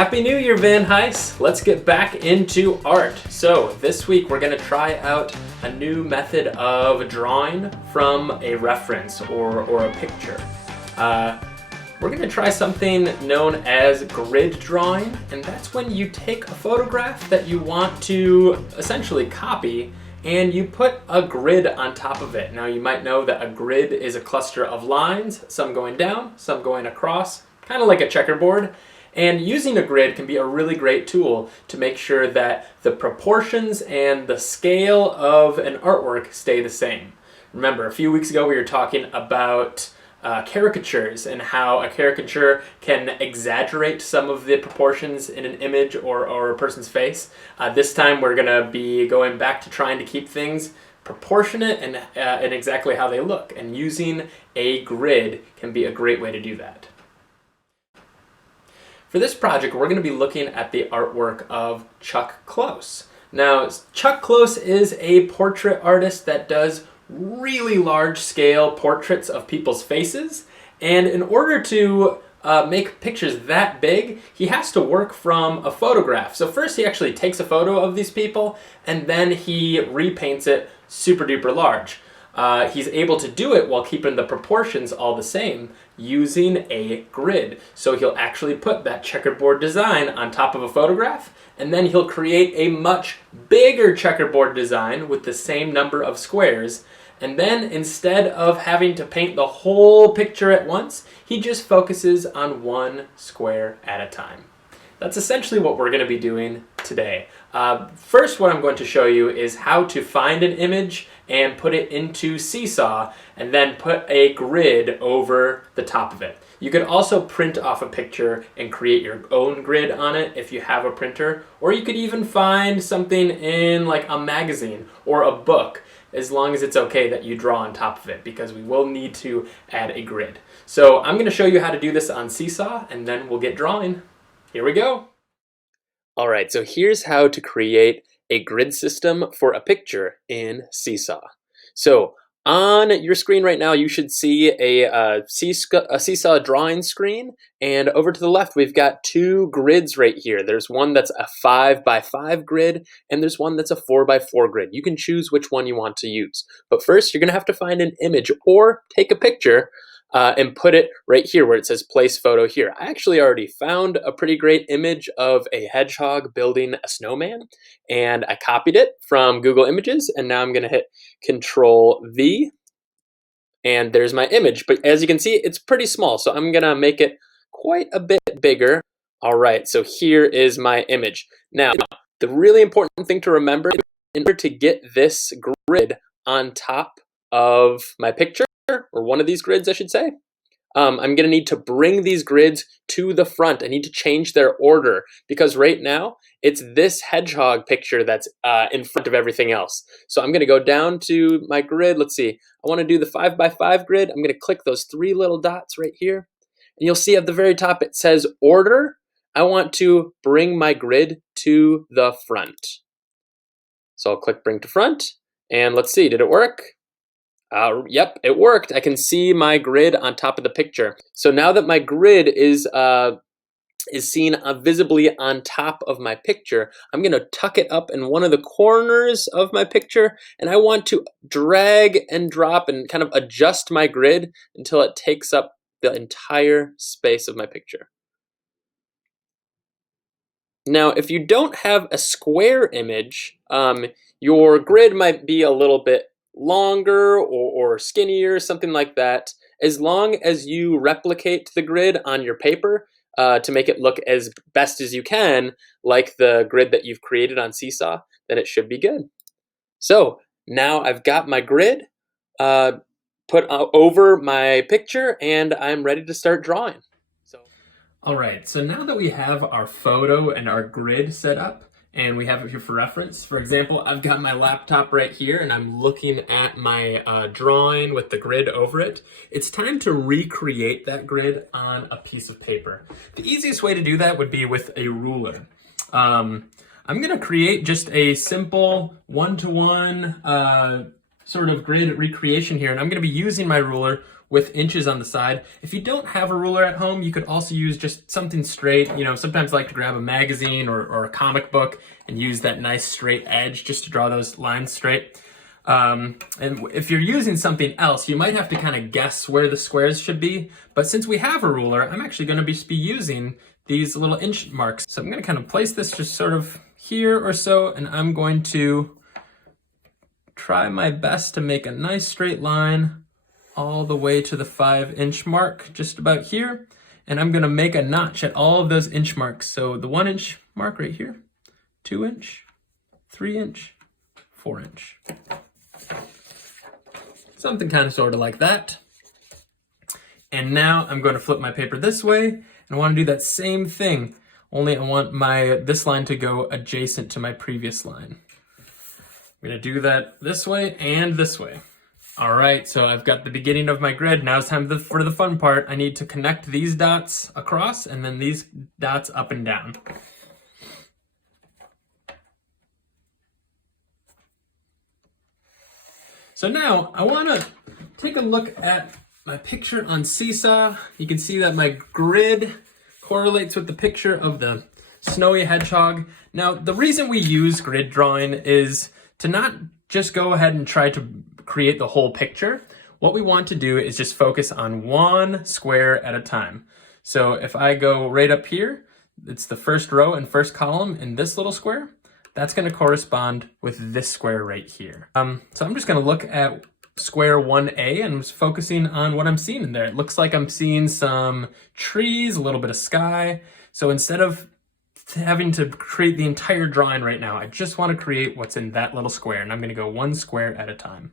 Happy New Year, Van Heist! Let's get back into art. So this week we're going to try out a new method of drawing from a reference or a picture. We're going to try something known as grid drawing, and that's when you take a photograph that you want to essentially copy and you put a grid on top of it. Now you might know that a grid is a cluster of lines, some going down, some going across, kind of like a checkerboard. And using a grid can be a really great tool to make sure that the proportions and the scale of an artwork stay the same. Remember, a few weeks ago we were talking about caricatures and how a caricature can exaggerate some of the proportions in an image or a person's face. This time we're going to be going back to trying to keep things proportionate and exactly how they look. And using a grid can be a great way to do that. For this project, we're going to be looking at the artwork of Chuck Close. Now, Chuck Close is a portrait artist that does really large-scale portraits of people's faces, and in order to make pictures that big, he has to work from a photograph. So first he actually takes a photo of these people, and then he repaints it super duper large. He's able to do it while keeping the proportions all the same using a grid. So he'll actually put that checkerboard design on top of a photograph, and then he'll create a much bigger checkerboard design with the same number of squares. And then instead of having to paint the whole picture at once, he just focuses on one square at a time. That's essentially what we're going to be doing today. First, what I'm going to show you is how to find an image and put it into Seesaw, and then put a grid over the top of it. You could also print off a picture and create your own grid on it if you have a printer, or you could even find something in like a magazine or a book, as long as it's okay that you draw on top of it, because we will need to add a grid. So I'm going to show you how to do this on Seesaw, and then we'll get drawing. Here we go. All right, so here's how to create a grid system for a picture in Seesaw. So on your screen right now, you should see a Seesaw drawing screen, and over to the left, we've got two grids right here. There's one that's a 5x5 grid, and there's one that's a 4x4 grid. You can choose which one you want to use. But first, you're gonna have to find an image or take a picture and put it right here where it says place photo here. I actually already found a pretty great image of a hedgehog building a snowman, and I copied it from Google Images, and now I'm going to hit Control V, and there's my image. But as you can see, it's pretty small, so I'm going to make it quite a bit bigger. All right, so here is my image. Now, the really important thing to remember, in order to get this grid on top of my picture, or one of these grids, I should say, I'm going to need to bring these grids to the front. I need to change their order, because right now it's this hedgehog picture that's in front of everything else. So I'm going to go down to my grid. Let's see. I want to do the 5x5 grid. I'm going to click those three little dots right here. And you'll see at the very top it says order. I want to bring my grid to the front. So I'll click bring to front. And let's see, did it work? Yep, it worked. I can see my grid on top of the picture. So now that my grid is seen visibly on top of my picture, I'm going to tuck it up in one of the corners of my picture, and I want to drag and drop and kind of adjust my grid until it takes up the entire space of my picture. Now, if you don't have a square image, your grid might be a little bit longer or skinnier, something like that. As long as you replicate the grid on your paper to make it look as best as you can, like the grid that you've created on Seesaw, then it should be good. So now I've got my grid put over my picture, and I'm ready to start drawing. All right, so now that we have our photo and our grid set up, and we have it here for reference. For example, I've got my laptop right here, and I'm looking at my drawing with the grid over it. It's time to recreate that grid on a piece of paper. The easiest way to do that would be with a ruler. I'm gonna create just a simple one-to-one sort of grid recreation here, and I'm going to be using my ruler with inches on the side. If you don't have a ruler at home, you could also use just something straight. You know, sometimes I like to grab a magazine or a comic book and use that nice straight edge just to draw those lines straight. And if you're using something else, you might have to kind of guess where the squares should be. But since we have a ruler, I'm actually going to be using these little inch marks. So I'm going to kind of place this just sort of here or so, and I'm going to try my best to make a nice straight line all the way to the 5-inch mark, just about here. And I'm going to make a notch at all of those inch marks. So the 1-inch mark right here, 2-inch, 3-inch, 4-inch. Something kind of sort of like that. And now I'm going to flip my paper this way, and I want to do that same thing, only I want this line to go adjacent to my previous line. I'm going to do that this way and this way. All right, so I've got the beginning of my grid. Now it's time for the fun part. I need to connect these dots across and then these dots up and down. So now I want to take a look at my picture on Seesaw. You can see that my grid correlates with the picture of the snowy hedgehog. Now, the reason we use grid drawing is to not just go ahead and try to create the whole picture. What we want to do is just focus on one square at a time. So if I go right up here, it's the first row and first column in this little square. That's going to correspond with this square right here. So I'm just going to look at square 1A and I'm just focusing on what I'm seeing in there. It looks like I'm seeing some trees, a little bit of sky. So instead of having to create the entire drawing right now, I just want to create what's in that little square, and I'm going to go one square at a time.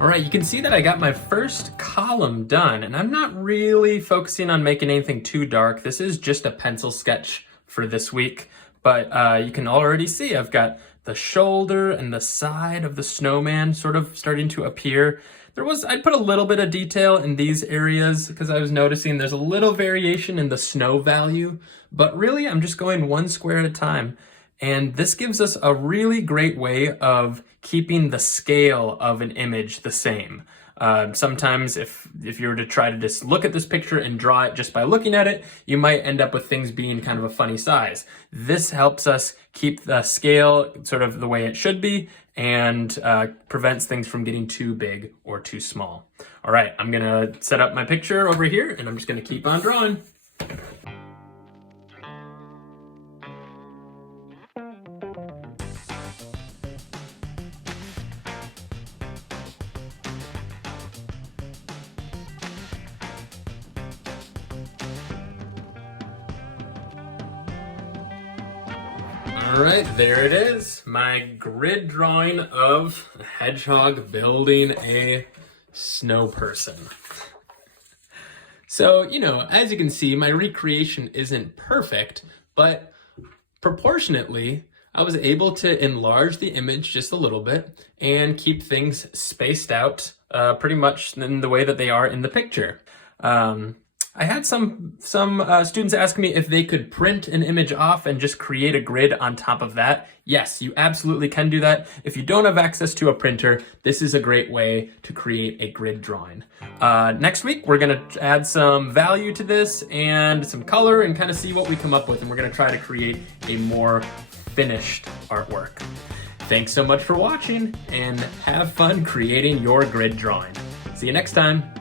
All right, you can see that I got my first column done, and I'm not really focusing on making anything too dark. This is just a pencil sketch for this week, but you can already see I've got the shoulder and the side of the snowman sort of starting to appear. I'd put a little bit of detail in these areas because I was noticing there's a little variation in the snow value, but really I'm just going one square at a time. And this gives us a really great way of keeping the scale of an image the same. Sometimes if you were to try to just look at this picture and draw it just by looking at it, you might end up with things being kind of a funny size. This helps us keep the scale sort of the way it should be and prevents things from getting too big or too small. All right, I'm gonna set up my picture over here and I'm just gonna keep on drawing. All right, there it is, my grid drawing of a hedgehog building a snow person. So, as you can see, my recreation isn't perfect, but proportionately, I was able to enlarge the image just a little bit and keep things spaced out pretty much in the way that they are in the picture. I had some students ask me if they could print an image off and just create a grid on top of that. Yes, you absolutely can do that. If you don't have access to a printer, this is a great way to create a grid drawing. Next week, we're gonna add some value to this and some color and kind of see what we come up with, and we're gonna try to create a more finished artwork. Thanks so much for watching, and have fun creating your grid drawing. See you next time.